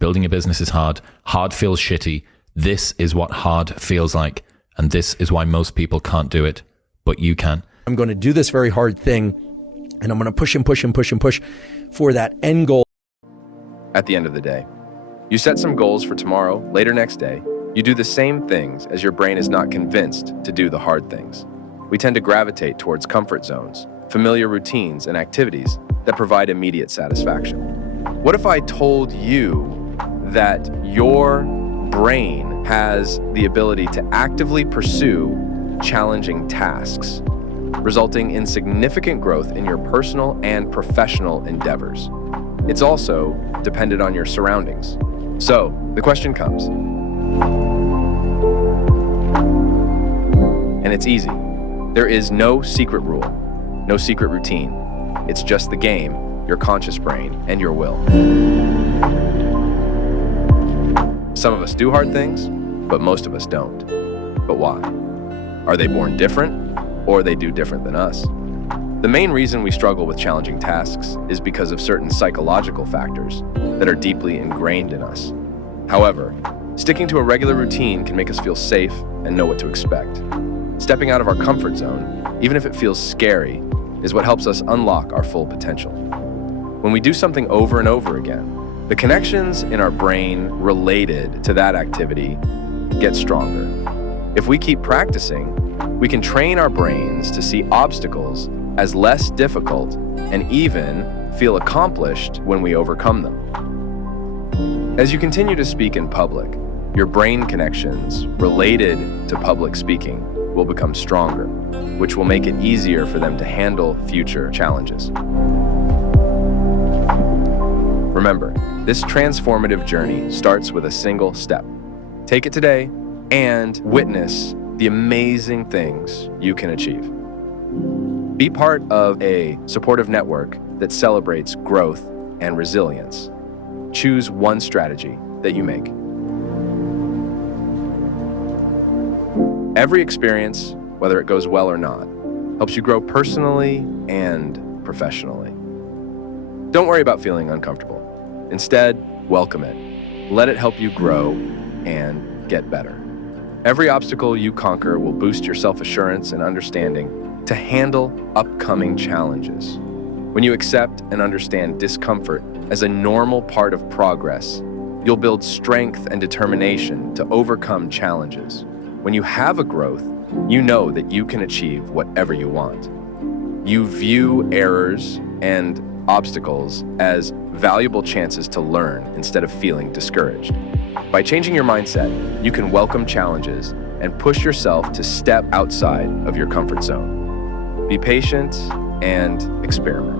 Building a business is hard. Hard feels shitty. This is what hard feels like. And this is why most people can't do it, but you can. I'm going to do this very hard thing, and I'm going to push and push and push and push for that end goal. At the end of the day, you set some goals for tomorrow, later next day. You do the same things as your brain is not convinced to do the hard things. We tend to gravitate towards comfort zones, familiar routines, and activities that provide immediate satisfaction. What if I told you that your brain has the ability to actively pursue challenging tasks, resulting in significant growth in your personal and professional endeavors? It's also dependent on your surroundings. So the question comes, and it's easy. There is no secret rule, no secret routine. It's just the game, your conscious brain, and your will. Some of us do hard things, but most of us don't. But why? Are they born different, or they do different than us? The main reason we struggle with challenging tasks is because of certain psychological factors that are deeply ingrained in us. However, sticking to a regular routine can make us feel safe and know what to expect. Stepping out of our comfort zone, even if it feels scary, is what helps us unlock our full potential. When we do something over and over again, the connections in our brain related to that activity get stronger. If we keep practicing, we can train our brains to see obstacles as less difficult and even feel accomplished when we overcome them. As you continue to speak in public, your brain connections related to public speaking will become stronger, which will make it easier for them to handle future challenges. Remember, this transformative journey starts with a single step. Take it today and witness the amazing things you can achieve. Be part of a supportive network that celebrates growth and resilience. Choose one strategy that you make. Every experience, whether it goes well or not, helps you grow personally and professionally. Don't worry about feeling uncomfortable. Instead, welcome it. Let it help you grow and get better. Every obstacle you conquer will boost your self-assurance and understanding to handle upcoming challenges. When you accept and understand discomfort as a normal part of progress, you'll build strength and determination to overcome challenges. When you have a growth, you know that you can achieve whatever you want. You view errors and obstacles as valuable chances to learn instead of feeling discouraged. By changing your mindset, you can welcome challenges and push yourself to step outside of your comfort zone. Be patient and experiment.